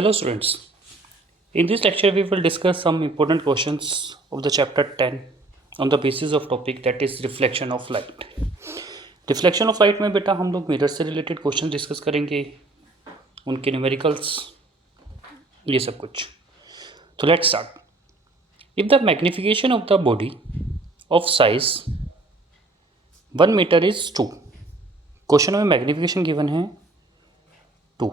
Hello students. In this lecture we will discuss some important questions of the chapter 10 on the basis of topic that is reflection of light. Reflection of light में बेटा हम लोग mirror से related question discuss करेंगे, उनके numericals, ये सब कुछ. तो let's start. If the magnification of the body of size 1 metre is 2. Question में मैग्निफिकेशन गिवन है 2.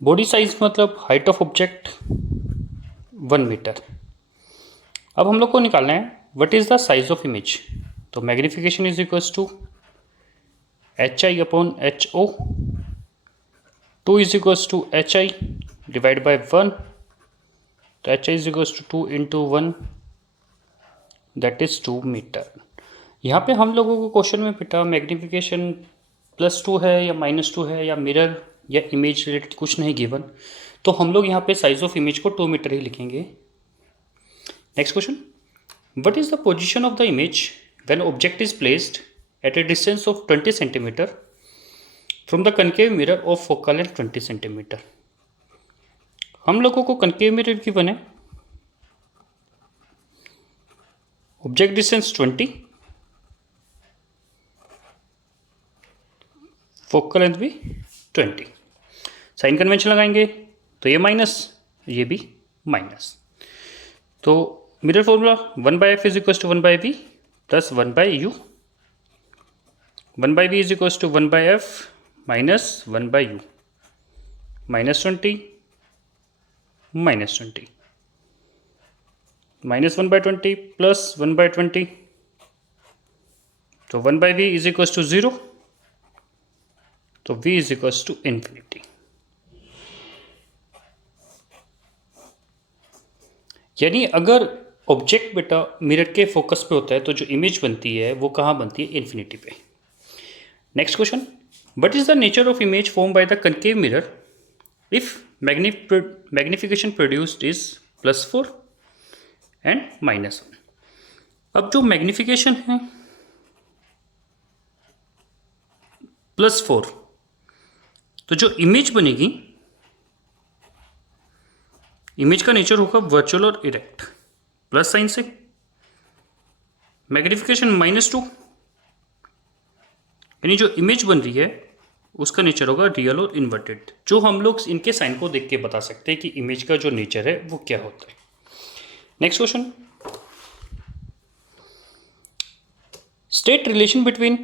बॉडी साइज मतलब हाइट ऑफ ऑब्जेक्ट 1 मीटर. अब हम लोग को निकालना है what is the size of image. तो magnification is equals to HI upon HO. 2 is equals to HI divide by 1. तो HI is equals to 2 into 1 that is 2 metre. यहाँ पे हम लोगों को क्वेश्चन में बेटा मैग्निफिकेशन +2 है या -2 है या मिरर या इमेज रिलेटेड कुछ नहीं गिवन, तो हम लोग यहाँ पे साइज ऑफ इमेज को 2 मीटर ही लिखेंगे. Next question. What is the position of the image when object is placed at a distance of 20 centimetre from the concave mirror of focal length 20 centimetre. हम लोगों को कनकेव मिरर गिवन है, object distance 20, focal length भी 20. Sign convention लगाएंगे तो ये minus, ये भी माइनस. तो mirror formula 1/f is equal to 1/v plus 1/u. 1/v is equal to 1/f minus 1/u. -20 -20 -1/20 plus 1/20. तो 1/v इज इक्वल टू 0. तो v is equal to infinity. यानी अगर ऑब्जेक्ट बेटा मिरर के फोकस पे होता है तो जो इमेज बनती है वो कहाँ बनती है? इन्फिनिटी पे. Next question. What is the nature of image form by the concave mirror if magnification produced is +4 and -1. अब जो मैग्निफिकेशन है +4, तो जो इमेज बनेगी, इमेज का नेचर होगा वर्चुअल और इरेक्ट. प्लस साइन से मैग्निफिकेशन -2, यानी जो इमेज बन रही है उसका नेचर होगा रियल और इन्वर्टेड. जो हम लोग इनके साइन को देख के बता सकते हैं कि इमेज का जो नेचर है वो क्या होता है. Next question. State relation between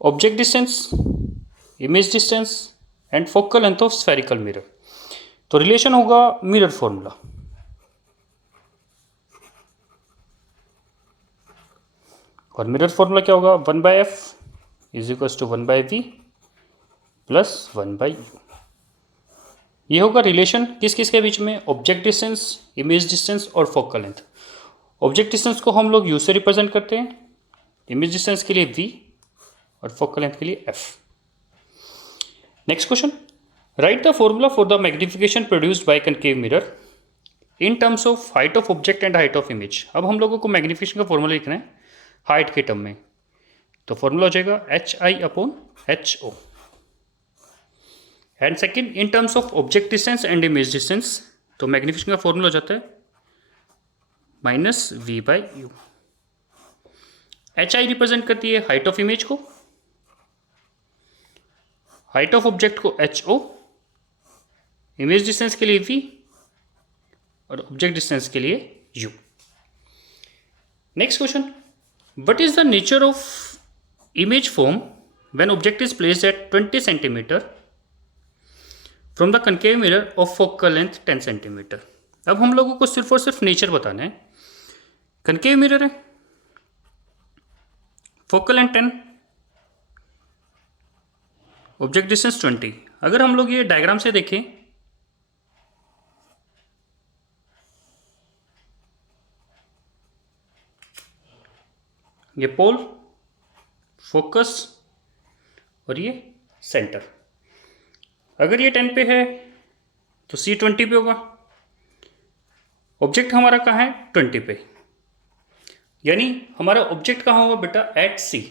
object distance, image distance and focal length of spherical mirror. तो रिलेशन होगा मिरर फॉर्मूला. और मिरर फॉर्मूला क्या होगा? 1/f is equal to 1/v plus 1/u. ये होगा रिलेशन किस किस के बीच में? ऑब्जेक्ट डिस्टेंस, इमेज डिस्टेंस और फोकल लेंथ. ऑब्जेक्ट डिस्टेंस को हम लोग u से रिप्रेजेंट करते हैं, इमेज डिस्टेंस के लिए v और फोकल लेंथ के लिए f. Next question. Right the formula for the magnification produced by concave mirror in terms of height of object and height of image. अब हम लोगों को मैग्निफिकेशन का फॉर्मूला लिखना है हाइट के टर्म में. तो फॉर्मूला हो जाएगा HI upon HO. And second, in terms of object distance and image distance, तो मैग्निफिकेशन का फॉर्मूला हो जाता है -v/u. HI रिप्रेजेंट करती है हाइट ऑफ इमेज को, हाइट ऑफ ऑब्जेक्ट को HO, इमेज डिस्टेंस के लिए v और ऑब्जेक्ट डिस्टेंस के लिए u. Next question. What is the nature of image form when object is placed eight 20 centimetre from the concave mirror of focal length 10 centimetre. अब हम लोगों को सिर्फ और सिर्फ नेचर बताना है. कनकेव मिरर है, फोकल लेंथ 10, ऑब्जेक्ट डिस्टेंस 20. अगर हम लोग ये डायग्राम से देखें, ये पोल, फोकस और ये सेंटर. अगर ये 10 पे है तो C 20 पे होगा. ऑब्जेक्ट हमारा कहाँ है? 20 पे. यानी हमारा ऑब्जेक्ट कहाँ होगा बेटा? At C.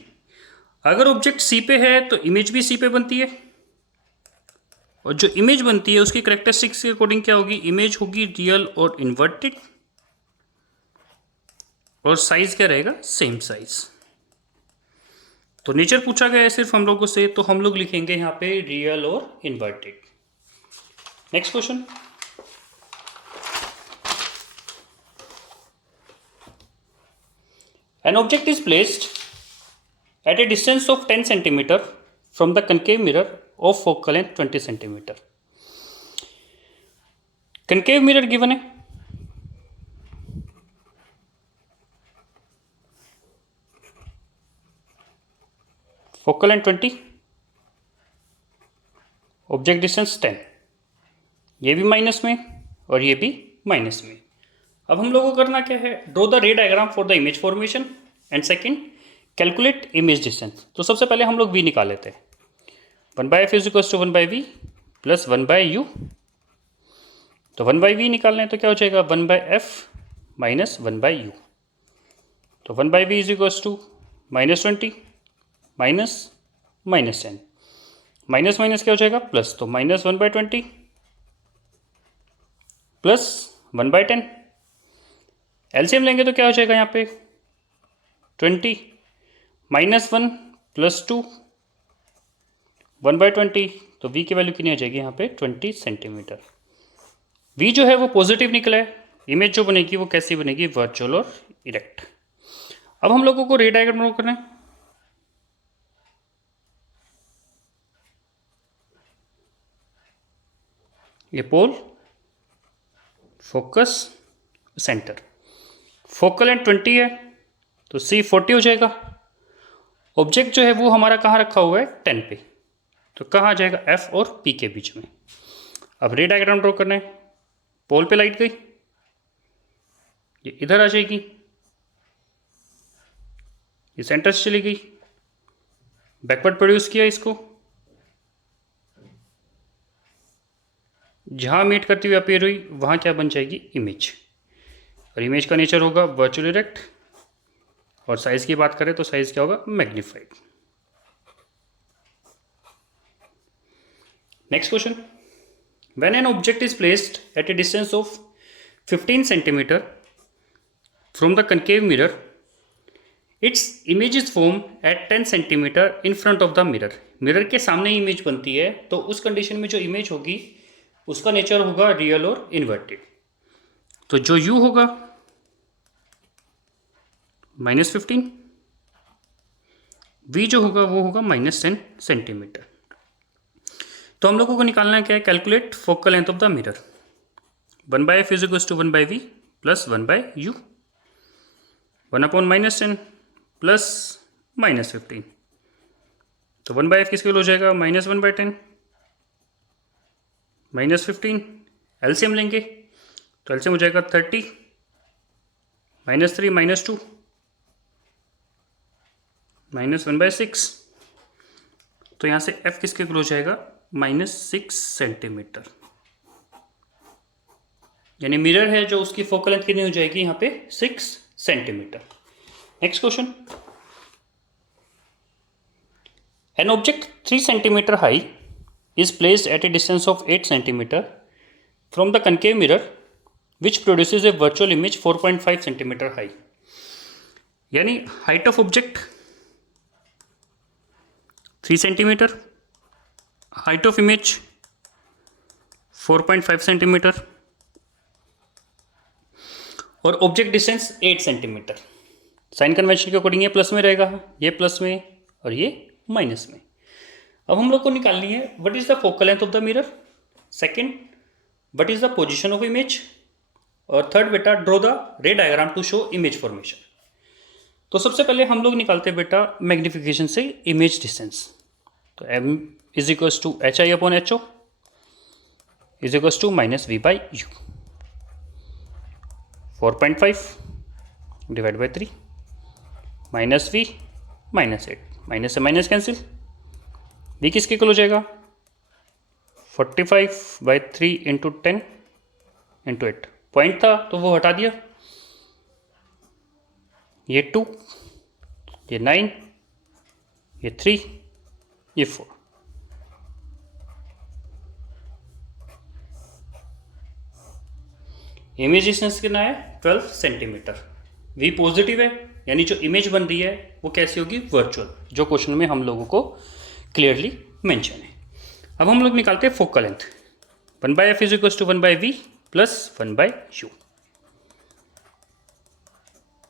अगर ऑब्जेक्ट C पे है तो इमेज भी C पे बनती है. और जो इमेज बनती है उसकी करेक्टरिस्टिक्स के अकॉर्डिंग क्या होगी, इमेज होगी रियल और इन्वर्टेड, और साइज क्या रहेगा, सेम साइज। तो नेचर पूछा गया है सिर्फ हम लोगों से, तो हम लोग लिखेंगे यहाँ पे रियल और inverted. Next question, an object is placed at a distance of 10 centimeter from the concave mirror of focal length 20 centimeter. concave mirror given है, focal length 20, ऑब्जेक्ट डिस्टेंस 10, ये भी माइनस में और ये भी माइनस में। अब हम लोगों को करना क्या है, draw the ray diagram for the image formation and second calculate image distance. तो सबसे पहले हम लोग वी निकाल लेते हैं, 1/f is equal to 1/v plus 1/u। तो 1/v निकालना है तो क्या हो जाएगा, 1/f माइनस 1/u। तो 1/v is equal to -20 minus -10, minus minus क्या हो जाएगा प्लस, तो -1/20 प्लस 1/10। एलसीएम लेंगे तो क्या हो जाएगा यहाँ पे 20 -1 प्लस 2 1/20। तो v की वैल्यू कितनी आ जाएगी यहाँ पे 20 सेंटीमीटर। v जो है वो पॉजिटिव निकला है, इमेज जो बनेगी वो कैसी बनेगी, वर्चुअल और इरेक्ट। अब हम लोगों को रे डायग्राम ड्रॉ करना है। ये पोल, फोकस, सेंटर, फोकल लेंथ 20 है तो C 40 हो जाएगा। ऑब्जेक्ट जो है वो हमारा कहाँ रखा हुआ है 10 पे, तो कहाँ आ जाएगा F और P के बीच में। अब रे डायग्राम ड्रॉ करना है, पोल पे लाइट गई, ये इधर आ जाएगी, ये सेंटर से चली गई, बैकवर्ड प्रोड्यूस किया इसको, जहाँ मीट करती हुई अपीयर हुई वहाँ क्या बन जाएगी इमेज, और इमेज का नेचर होगा वर्चुअल इरेक्ट, और साइज की बात करें तो साइज क्या होगा magnified. Next question, when an object is placed at a distance of 15 centimetre from the concave mirror, its image is form at 10 centimetre in front of the mirror. Mirror के सामने image बनती है, तो उस condition में जो image होगी उसका नेचर होगा रियल और इन्वर्टेड। तो जो u होगा -15, v जो होगा वो होगा -10 सेंटीमीटर। तो हम लोगों को निकालना है क्या है, calculate focal length of the mirror. 1/f is equal to 1/v plus 1/u, 1/10 plus -15। तो 1/f किसके लिए हो जाएगा -1/10 -15। एलसीएम लेंगे तो एलसीएम हो जाएगा 30 -3 -2 -1/6। तो यहाँ से f किसके लिए हो जाएगा -6 सेंटीमीटर। यानी मिरर है जो उसकी फोकल लेंथ कितनी हो जाएगी यहाँ पे 6 centimetre. Next question, an object 3 centimetre high is placed at a distance of 8 centimeter from the concave mirror which produces a virtual image 4.5 centimeter high। यानी height of object 3 centimetre, height of image 4.5 centimetre, और object distance 8 centimetre. Sign convention के according ये plus में रहेगा, ये plus में और ये माइनस में। अब हम लोग को निकालनी है what is the focal length of the mirror, second what is the position of image, और थर्ड बेटा draw the ray diagram to show image formation. तो सबसे पहले हम लोग निकालते हैं बेटा मैग्निफिकेशन से इमेज डिस्टेंस। तो m is equals to HI/HO is equals to -v/u, 4.5 divide by 3 -v -8, minus से माइनस कैंसिल, v किसके इक्वल हो जाएगा 45/3 इंटू 10 इंटू 8। पॉइंट था तो वो हटा दिया, ये 2, ये 9, ये 3, ये 4। इमेज डिस्टेंस कितना है 12 सेंटीमीटर। वी पॉजिटिव है, यानी जो इमेज बन रही है वो कैसी होगी, वर्चुअल, जो क्वेश्चन में हम लोगों को क्लियरली मेंशन है। अब हम लोग निकालते हैं focal length. 1/f is equal to 1/v plus 1/u।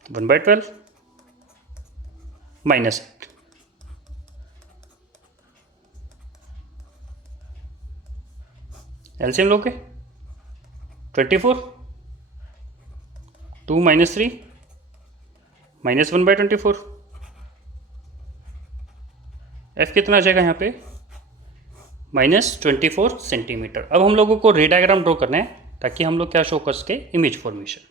1/12 minus 8, LCM लोगे 24, 2 माइनस 3 माइनस 1/24। एफ कितना आ जाएगा यहाँ पे -24 सेंटीमीटर। अब हम लोगों को रे डायग्राम ड्रॉ करना है ताकि हम लोग क्या शो कर सके, इमेज फॉर्मेशन।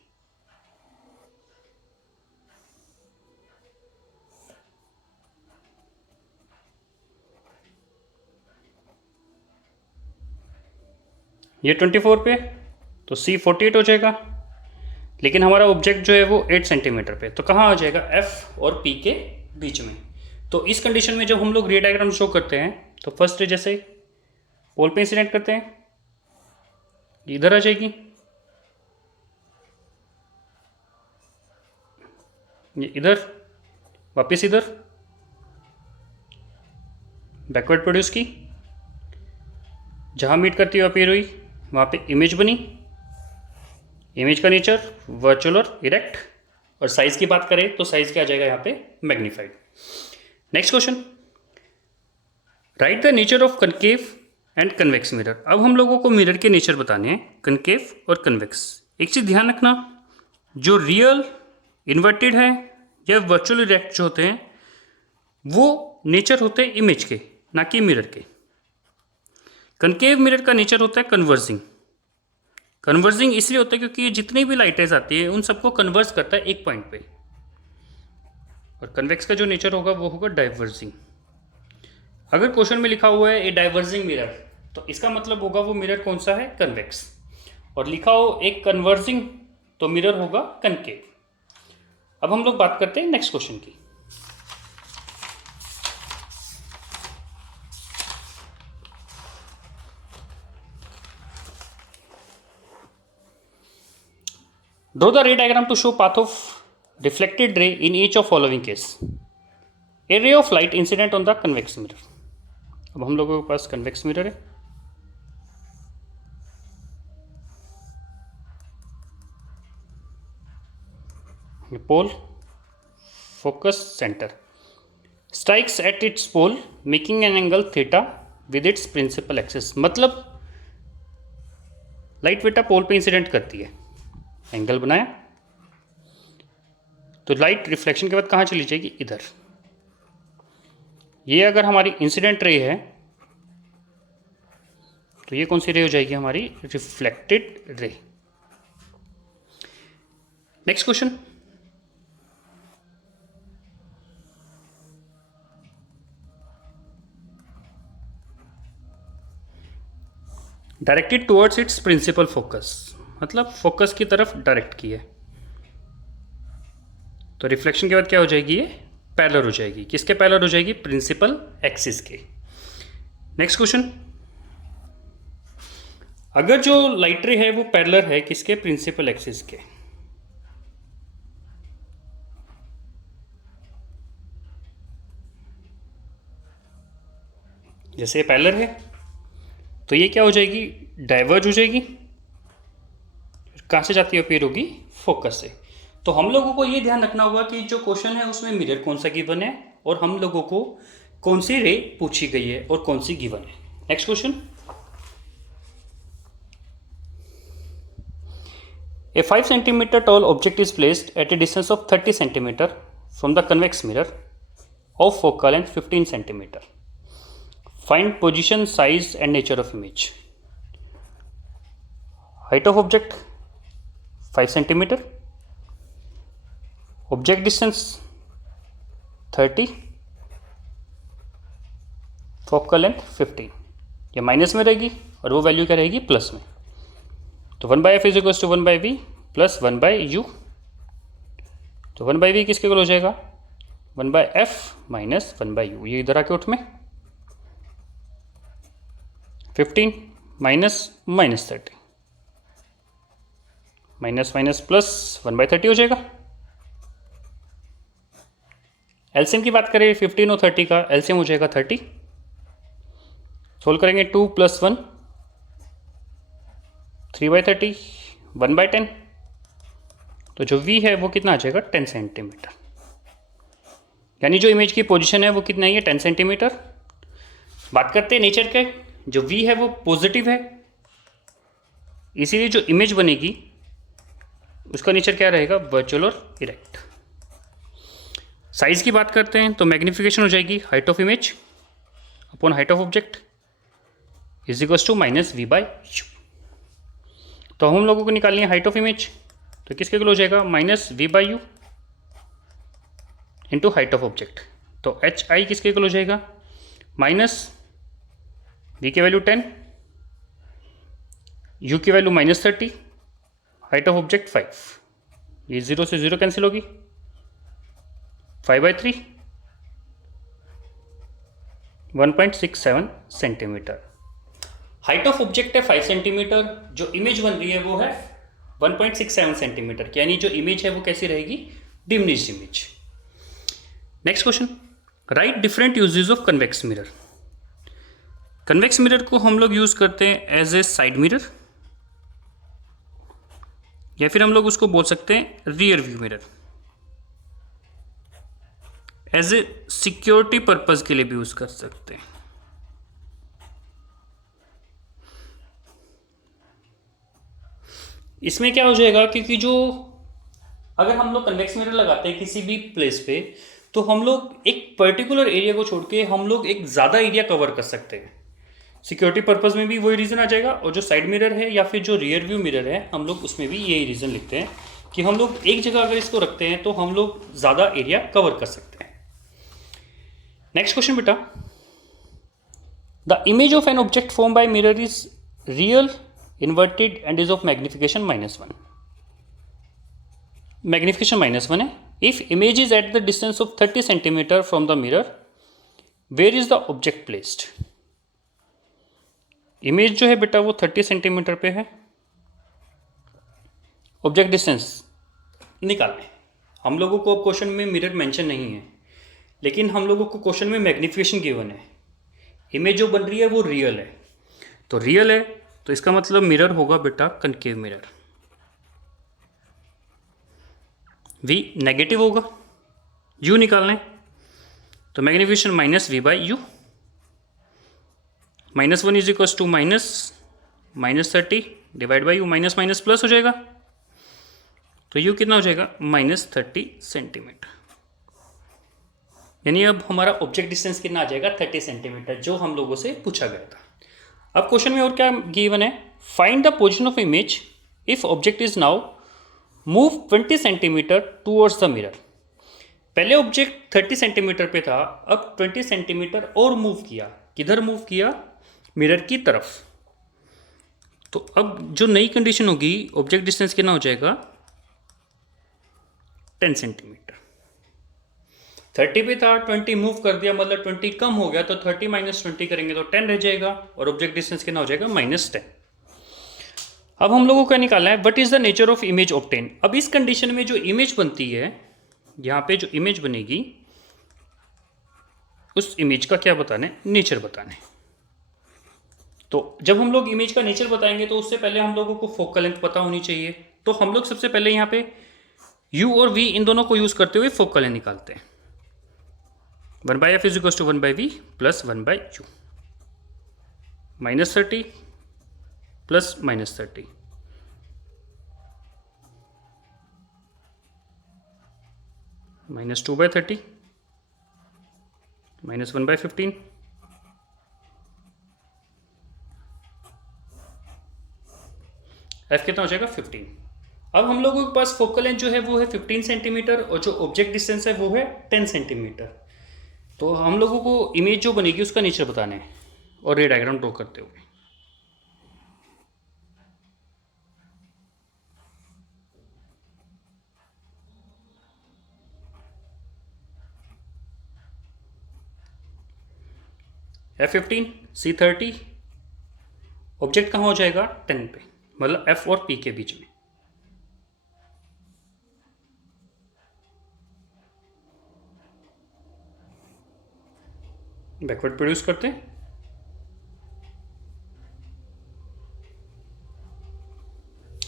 ये 24 पे तो C 48 हो जाएगा, लेकिन हमारा ऑब्जेक्ट जो है वो 8 सेंटीमीटर पे, तो कहाँ आ जाएगा, F और P के बीच में। तो इस कंडीशन में जब हम लोग रे डायग्राम शो करते हैं तो फर्स्ट रे जैसे पोल पे इंसिडेंट करते हैं, इधर आ जाएगी, ये इधर, वापस इधर, बैकवर्ड प्रोड्यूस की, जहाँ मीट करती हुई अपीयर हुई वहाँ पे इमेज बनी। इमेज का नेचर वर्चुअल और इरेक्ट, और साइज की बात करें तो साइज क्या आ जाएगा यहाँ पे, magnified. Next question, right the nature of concave and convex mirror. अब हम लोगों को मिरर के नेचर बताने हैं, कनकेव और कन्वेक्स। एक चीज़ ध्यान रखना, जो रियल इन्वर्टेड है या वर्चुअल इरेक्ट जो होते हैं वो नेचर होते हैं इमेज के, ना कि मिरर के। कनकेव मिरर का नेचर होता है कन्वर्जिंग। कन्वर्जिंग इसलिए होता है क्योंकि ये जितनी भी लाइटें आती है उन सबको कन्वर्स करता है एक पॉइंट पे। और कन्वेक्स का जो नेचर होगा वो होगा डाइवर्जिंग। अगर क्वेश्चन में लिखा हुआ है ए डाइवर्जिंग मिरर, तो इसका मतलब होगा वो मिरर कौन सा है, कन्वेक्स। और लिखा हो एक कन्वर्जिंग, तो मिरर होगा कनकेव। अब हम लोग बात करते हैं नेक्स्ट क्वेश्चन की। Draw the ray diagram to show path of reflected ray in each of following case. A ray of light incident on the convex mirror. अब हम लोगों के पास convex mirror है, pole, focus, center, strikes at its pole making an angle theta with its principal axis। मतलब light बेटा पोल पे incident करती है, एंगल बनाया, तो लाइट रिफ्लेक्शन के बाद कहाँ चली जाएगी, इधर। ये अगर हमारी इंसिडेंट रे है तो ये कौन सी रे हो जाएगी, हमारी reflected ray. Next question, directed towards its principal focus, मतलब फोकस की तरफ डायरेक्ट की है, तो रिफ्लेक्शन के बाद क्या हो जाएगी, ये पैरेलल हो जाएगी। किसके पैरेलल हो जाएगी, प्रिंसिपल एक्सिस के। नेक्स्ट क्वेश्चन, अगर जो लाइट रे है वो पैरेलल है किसके, प्रिंसिपल एक्सिस के, जैसे ये पैरेलल है तो ये क्या हो जाएगी, डाइवर्ज हो जाएगी। कहाँ से जाती है, अपीयर होगी फोकस से। तो हम लोगों को ये ध्यान रखना होगा कि जो क्वेश्चन है उसमें मिरर कौन सा गिवन है और हम लोगों को कौन सी रे पूछी गई है और कौन सी गिवन है। Next question, A 5 centimetre tall object is placed at a distance of 30 centimetre from the convex mirror of focal length 15 centimetre. Find position, size and nature of image. Height of object 5 centimetre, object distance 30, focal length 15। ये minus में रहेगी और वो value क्या रहेगी, plus में। तो 1/f is equal to 1/v plus 1/u। तो 1/v किसके इक्वल हो जाएगा, 1/f माइनस 1/u। ये इधर आके उठ में 15 माइनस -30 माइनस माइनस प्लस 1/30 हो जाएगा। एलसीएम की बात करें 15 और 30 का, एलसीएम हो जाएगा 30। सोल्व करेंगे 2 + 1 3/30 1/10। तो जो v है वो कितना आ जाएगा 10 सेंटीमीटर, यानी जो इमेज की पोजीशन है वो कितना है 10 सेंटीमीटर। बात करते हैं नेचर के, जो v है वो पॉजिटिव है, इसीलिए जो इमेज बनेगी उसका नेचर क्या रहेगा, वर्चुअल और इरेक्ट। साइज की बात करते हैं तो मैग्निफिकेशन हो जाएगी height of image upon height of object is equals to -v/u। तो हम लोगों को निकालनी है हाइट ऑफ इमेज, तो किसके इक्वल हो जाएगा -v/u into height of object. तो hi किसके इक्वल हो जाएगा -v की वैल्यू 10, u की वैल्यू -30, हाइट ऑफ ऑब्जेक्ट 5। ये 0 से 0 कैंसिल होगी, 5/3 1.67 सेंटीमीटर। हाइट ऑफ ऑब्जेक्ट है 5 सेंटीमीटर, जो इमेज बन रही है वो है 1.67 सेंटीमीटर, यानी जो इमेज है वो कैसी रहेगी, diminished image. Next question, right different uses of convex mirror. Convex mirror को हम लोग यूज करते हैं एज ए साइड मिरर, या फिर हम लोग उसको बोल सकते हैं rear view mirror. As a security purpose के लिए भी यूज कर सकते हैं। इसमें क्या हो जाएगा, क्योंकि जो अगर हम लोग कन्वेक्स मिरर लगाते हैं किसी भी प्लेस पे, तो हम लोग एक पर्टिकुलर एरिया को छोड़ के हम लोग एक ज़्यादा एरिया कवर कर सकते हैं। सिक्योरिटी पर्पस में भी वही रीज़न आ जाएगा, और जो साइड मिरर है या फिर जो रियर व्यू मिरर है हम लोग उसमें भी यही रीज़न लिखते हैं कि हम लोग एक जगह अगर इसको रखते हैं तो हम लोग ज़्यादा एरिया कवर कर सकते हैं। नेक्स्ट क्वेश्चन बेटा, the image of an object form by mirror is real inverted and is of magnification -1। Magnification -1 है। If image is at the distance of 30 centimetre from the mirror, where is the object placed. Image जो है बेटा वो 30 centimetre पे है, object distance निकालना है। हम लोगों को क्वेश्चन में मिरर मेंशन नहीं है, लेकिन हम लोगों को क्वेश्चन में मैग्निफिकेशन गिवन है। इमेज जो बन रही है वो रियल है, तो रियल है तो इसका मतलब मिरर होगा बेटा कनकेव मिरर। v नेगेटिव होगा, u निकालना है तो magnification -v/u, -1 is equals to -30 divide by u, minus minus plus हो जाएगा, तो u कितना हो जाएगा -30 सेंटीमीटर। यानी अब हमारा ऑब्जेक्ट डिस्टेंस कितना आ जाएगा 30 सेंटीमीटर, जो हम लोगों से पूछा गया था। अब क्वेश्चन में और क्या गिवन है, find the position of image if object is now move 20 centimetre towards the mirror. पहले ऑब्जेक्ट 30 सेंटीमीटर पे था, अब 20 सेंटीमीटर और मूव किया। किधर मूव किया, मिरर की तरफ। तो अब जो नई कंडीशन होगी, ऑब्जेक्ट डिस्टेंस कितना हो जाएगा 10 सेंटीमीटर। 30 पे था, 20 मूव कर दिया, मतलब 20 कम हो गया, तो 30 - 20 करेंगे तो 10 रह जाएगा, और ऑब्जेक्ट डिस्टेंस कितना हो जाएगा -10। अब हम लोगों को निकालना है what is the nature of image obtain. अब इस कंडीशन में जो इमेज बनती है, यहाँ पे जो इमेज बनेगी उस इमेज का क्या बताना है, नेचर बताना है। तो जब हम लोग इमेज का नेचर बताएंगे तो उससे पहले हम लोगों को फोकल लेंथ पता होनी चाहिए। तो हम लोग सबसे पहले यहाँ पे u और v इन दोनों को यूज करते हुए फोकल लेंथ निकालते हैं। 1/f is equal to 1/v plus 1/u, -30 plus -30, -2/30 -1/15, f कितना हो जाएगा 15। अब हम लोगों के पास फोकल लेंथ जो है वो है 15 सेंटीमीटर, और जो ऑब्जेक्ट डिस्टेंस है वो है 10 सेंटीमीटर। तो हम लोगों को इमेज जो बनेगी उसका नेचर बताना है, और ये डायग्राम ड्रॉ करते हुए। F15 C30, ऑब्जेक्ट कहाँ हो जाएगा 10 पे, मतलब F और P के बीच में। बैकवर्ड प्रोड्यूस करते हैं।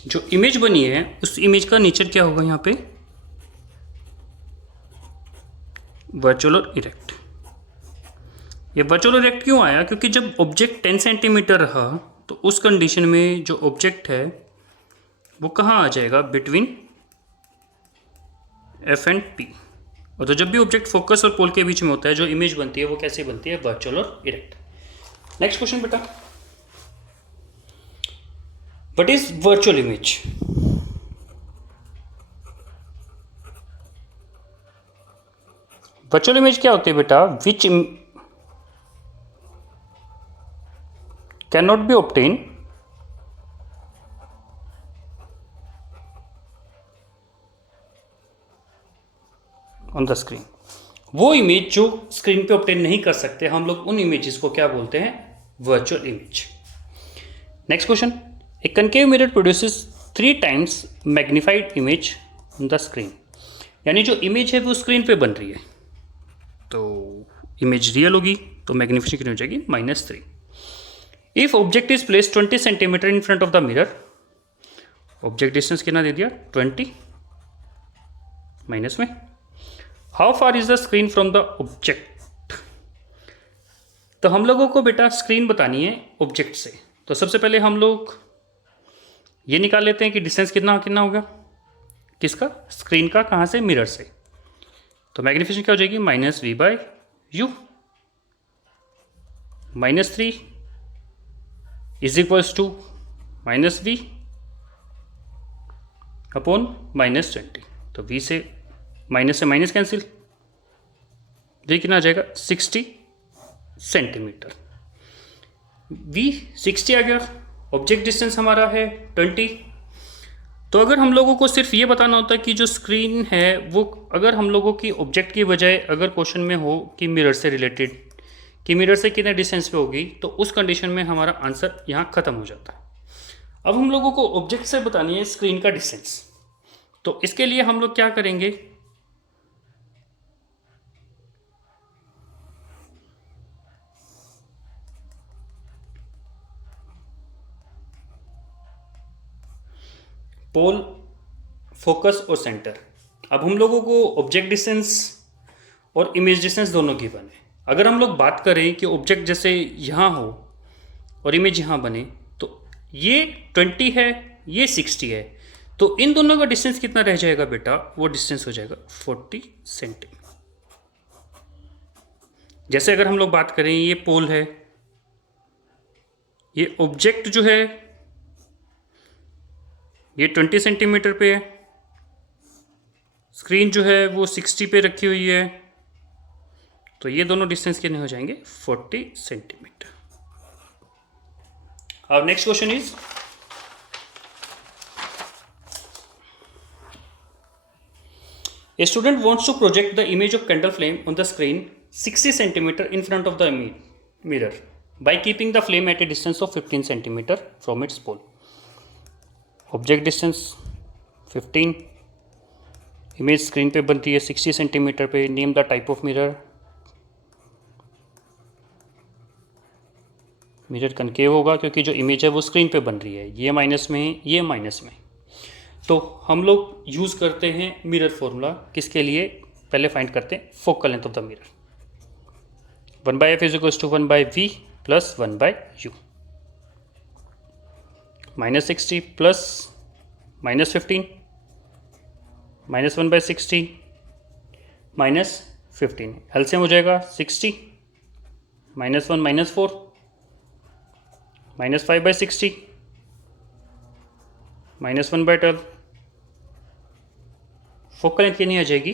जो इमेज बनी है उस इमेज का नेचर क्या होगा यहाँ पे, वर्चुअल और इरेक्ट। ये वर्चुअल और इरेक्ट क्यों आया, क्योंकि जब ऑब्जेक्ट 10 सेंटीमीटर रहा तो उस कंडीशन में जो ऑब्जेक्ट है वो कहाँ आ जाएगा, बिटवीन एफ एंड पी। और तो जब भी ऑब्जेक्ट फोकस और पोल के बीच में होता है जो इमेज बनती है वो कैसे बनती है, वर्चुअल और इरेक्ट। नेक्स्ट क्वेश्चन बेटा, what is virtual image. Virtual image क्या होती है बेटा, which can not be obtain on the screen. वो इमेज जो स्क्रीन पे ऑब्टेन नहीं कर सकते हम लोग, उन इमेजेस को क्या बोलते हैं, virtual image. Next question, A concave mirror produces 3 times magnified image on the screen. यानी जो इमेज है वो स्क्रीन पे बन रही है तो इमेज रियल होगी तो मैग्निफिकेशन कितनी हो जाएगी, -3। If object is place 20 centimetre in front of the mirror, object distance कितना दे दिया 20, माइनस में how far is the screen from the object. तो हम लोगों को बेटा स्क्रीन बतानी है ऑब्जेक्ट से, तो सबसे पहले हम लोग ये निकाल लेते हैं कि डिस्टेंस कितना कितना होगा, किसका, स्क्रीन का, कहाँ से, मिरर से। तो मैग्निफिकेशन क्या हो जाएगी, -v/u, -3 is equals to -v upon -20। तो v से माइनस कैंसिल, v कितना आ जाएगा 60 सेंटीमीटर। v 60 आ गया, ऑब्जेक्ट डिस्टेंस हमारा है 20। तो अगर हम लोगों को सिर्फ ये बताना होता है कि जो स्क्रीन है वो, अगर हम लोगों की ऑब्जेक्ट की बजाय अगर क्वेश्चन में हो कि मिरर से रिलेटेड, कि मिरर से कितने डिस्टेंस पे होगी, तो उस कंडीशन में हमारा आंसर यहाँ ख़त्म हो जाता है। अब हम लोगों को ऑब्जेक्ट से बतानी है स्क्रीन का डिस्टेंस, तो इसके लिए हम लोग क्या करेंगे, पोल, फोकस और सेंटर। अब हम लोगों को ऑब्जेक्ट डिस्टेंस और इमेज डिस्टेंस दोनों गिवन है। अगर हम लोग बात करें कि ऑब्जेक्ट जैसे यहाँ हो और इमेज यहाँ बने, तो ये 20 है, ये 60 है, तो इन दोनों का डिस्टेंस कितना रह जाएगा बेटा, वो डिस्टेंस हो जाएगा 40 सेंटीमीटर। जैसे अगर हम लोग बात करें, ये पोल है, ये ऑब्जेक्ट जो है ये 20 सेंटीमीटर पे है, स्क्रीन जो है वो 60 पे रखी हुई है, तो ये दोनों डिस्टेंस कितने हो जाएंगे, 40 सेंटीमीटर। और next question is, a student wants to project the image of candle flame on the screen 60 centimeter in front of the mirror by keeping the flame at a distance of 15 centimeter from its pole. Object distance 15, image screen पे बनती है 60 centimetre पे। Name the type of mirror, mirror concave होगा क्योंकि जो image है वो screen पे बन रही है, ये माइनस में है, ये माइनस में। तो हम लोग यूज़ करते हैं मिरर फॉर्मूला, किसके लिए, पहले फाइंड करते हैं focal length of the mirror. 1/f is equals to 1/v plus 1/u। -60 plus -15 -1/60 -15, LCM हो जाएगा 60 -1 -4 -5/60 -1/12। फोकल लेंथ कितनी आ जाएगी,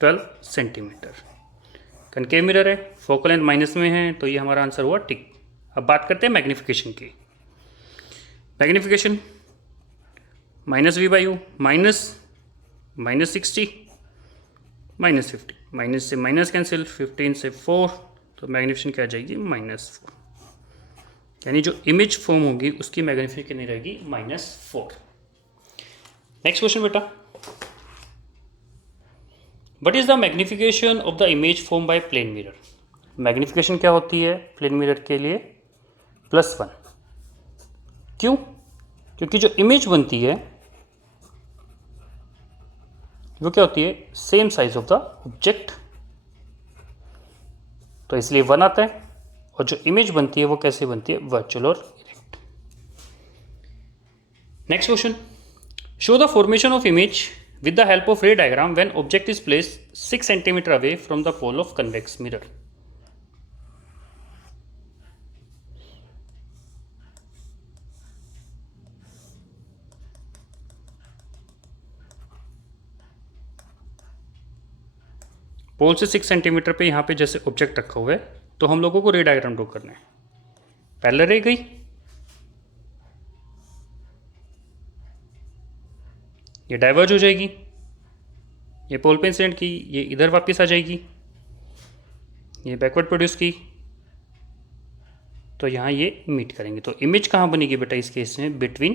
12 सेंटीमीटर। कनकेव मिरर है, फोकल लेंथ माइनस में है, तो ये हमारा आंसर हुआ टिक। अब बात करते हैं मैग्नीफिकेशन की। मैग्नीफिकेशन -v/u, -60 -50, माइनस से माइनस कैंसिल, 15 से 4, तो मैग्नीफिकेशन क्या आ जाएगी, -4। यानी जो इमेज फॉर्म होगी उसकी मैग्नीफिकेशन कितनी रहेगी, -4। नेक्स्ट क्वेश्चन बेटा, what is the magnification of the image form by plane mirror. Magnification क्या होती है प्लेन मिरर के लिए? +1। क्यों? क्योंकि जो इमेज बनती है वो क्या होती है? Same size of the object, तो इसलिए 1 आता है। और जो इमेज बनती है वो कैसे बनती है? वर्चुअल और erect. Next question, show the formation of image with the help of ray diagram when object is placed 6 cm away from the pole of convex mirror. पोल से 6 सेंटीमीटर पे यहाँ पे जैसे ऑब्जेक्ट रखा हुआ है, तो हम लोगों को रे डायग्राम ड्रॉ करना है। पहले रे गई, ये डाइवर्ज हो जाएगी, ये पोल पे इंसिडेंट की, ये इधर वापस आ जाएगी, ये बैकवर्ड प्रोड्यूस की, तो यहाँ ये मीट करेंगे। तो इमेज कहाँ बनेगी बेटा इस केस में? Between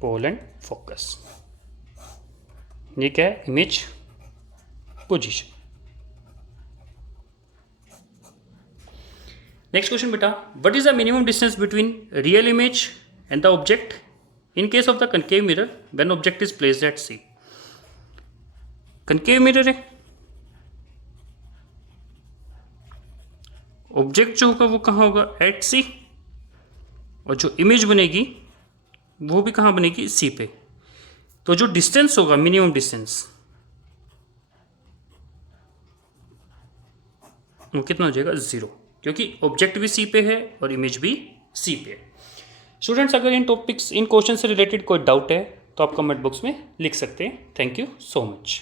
pole and focus. ये क्या है? Image position. नेक्स्ट क्वेश्चन बेटा, what is the minimum distance between real image and the object in case of the concave mirror when object is placed at C? Concave mirror है, object जो होगा वो कहाँ होगा? एट सी, और जो image बनेगी वो भी कहाँ बनेगी? सी पे। तो जो डिस्टेंस होगा, मिनिमम डिस्टेंस, वो कितना हो जाएगा? 0, क्योंकि ऑब्जेक्ट भी सी पे है और इमेज भी सी पे है। स्टूडेंट्स, अगर इन टॉपिक्स, इन क्वेश्चन से रिलेटेड कोई डाउट है तो आप कमेंट बॉक्स में लिख सकते हैं। Thank you so much.